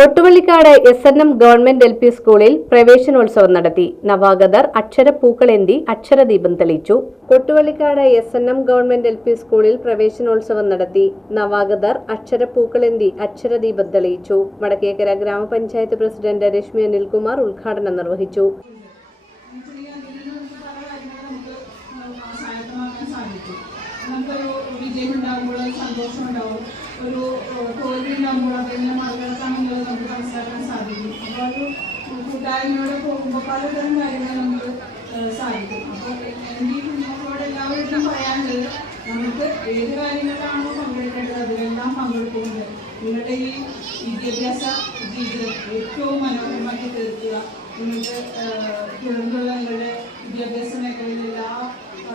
Kottuvallikkad S N M government L P സ്കൂളിൽ പ്രവേശനോത്സവം നടത്തി. നവാഗതർ അക്ഷരപ്പൂക്കളേന്തി അക്ഷരദീപം തെളിയിച്ചു. Kottuvallikkad S N M government L P സ്കൂളിൽ പ്രവേശനോത്സവം നടത്തി. നവാഗതർ അക്ഷരപ്പൂക്കളേന്തി അക്ഷരദീപം തെളിയിച്ചു. വടക്കേക്കര ഗ്രാമപഞ്ചായത്ത് പ്രസിഡന്റ് രശ്മി അനിൽകുമാർ ഉദ്ഘാടനം നിർവഹിച്ചു. ഒരു തോൽവി ഉണ്ടാകുമ്പോൾ അതെല്ലാം മറികടക്കാമെന്നുള്ളത് നമുക്ക് മനസ്സിലാക്കാൻ സാധിക്കും. അപ്പോൾ ഒരു കൂട്ടായ്മയോടെ പോകുമ്പോൾ പലതരം കാര്യങ്ങൾ നമുക്ക് സാധിക്കും. അപ്പോൾ എനിക്ക് ഈ കുഞ്ഞുങ്ങളോട് എല്ലാവരോടും പറയാനുള്ളത് നമുക്ക് ഏത് കാര്യങ്ങളിലാണോ പങ്കെടുക്കേണ്ടത് അതിലെല്ലാം പങ്കെടുക്കുന്നുണ്ട്. നിങ്ങളുടെ ഈ വിദ്യാഭ്യാസ ജീവിതം ഏറ്റവും മനോഹരമാക്കി തീർക്കുക. ഏഹ്, തുടർന്നുള്ള നിങ്ങളുടെ വിദ്യാഭ്യാസ മേഖലയിൽ എല്ലാ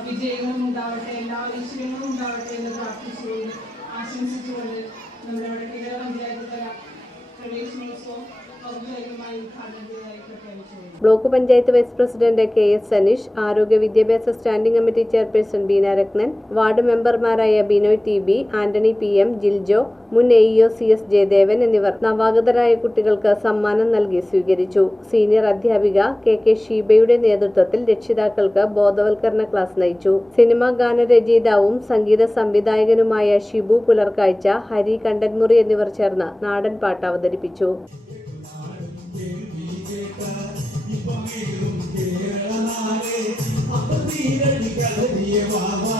വിജയങ്ങളും ഉണ്ടാവട്ടെ എല്ലാ ഐശ്വര്യങ്ങളും ഉണ്ടാവട്ടെ എന്ന് പ്രാർത്ഥിച്ചുകൊണ്ട് ആശംസിച്ചുകൊണ്ട് നമ്മുടെ കേരള പഞ്ചായത്ത് തല പ്രവേശനോത്സവം block panchayat vice president K S Saneesh ആരോഗ്യ വിദ്യാഭ്യാസ standing committee chairperson Beena Rathnan ward മെമ്പർമാരായ Binoy T B Antony P M Jiljo മുൻ എ സി എസ് ജയദേവൻ എന്നിവർ നവാഗതരായ കുട്ടികൾക്ക് സമ്മാനം നൽകി സ്വീകരിച്ചു. സീനിയർ അധ്യാപിക കെ കെ ഷീബയുടെ നേതൃത്വത്തിൽ രക്ഷിതാക്കൾക്ക് ബോധവൽക്കരണ ക്ലാസ് നയിച്ചു. സിനിമാ ഗാനരചയിതാവും സംഗീത സംവിധായകനുമായ ഷിബു പുലർക്കാഴ്ച ഹരി കണ്ടൻമുറി എന്നിവർ ചേർന്ന് നാടൻ പാട്ട് അവതരിപ്പിച്ചു. அமர்ந்தீரடி கலவிய மாமா.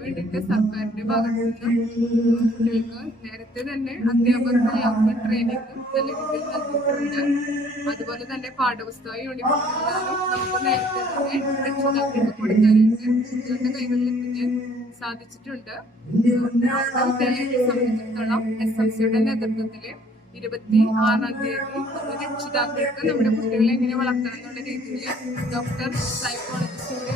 വേണ്ടിയിട്ട് സർക്കാരിന്റെ ഭാഗത്തു നിന്ന് നേരത്തെ തന്നെ അധ്യാപകർക്കെല്ലാവർക്കും ട്രെയിനിങ് നല്ല രീതിയിൽ അതുപോലെ തന്നെ പാഠപുസ്തക യൂണിഫോം നമുക്ക് നേരത്തെ തന്നെ രക്ഷിതാക്കൾക്ക് കൊടുക്കാനായിട്ട് കുട്ടികളുടെ കൈകളിൽ എത്തിക്കാൻ സാധിച്ചിട്ടുണ്ട്. സംബന്ധിച്ചിടത്തോളം എസ് എം സിയുടെ നേതൃത്വത്തിൽ ഇരുപത്തി ആറാം തീയതി രക്ഷിതാക്കൾക്ക് നമ്മുടെ കുട്ടികളെ എങ്ങനെ വളർത്തണം എന്നുള്ള രീതിയിൽ ഡോക്ടർ സൈക്കോളജിസ്റ്റിന്റെ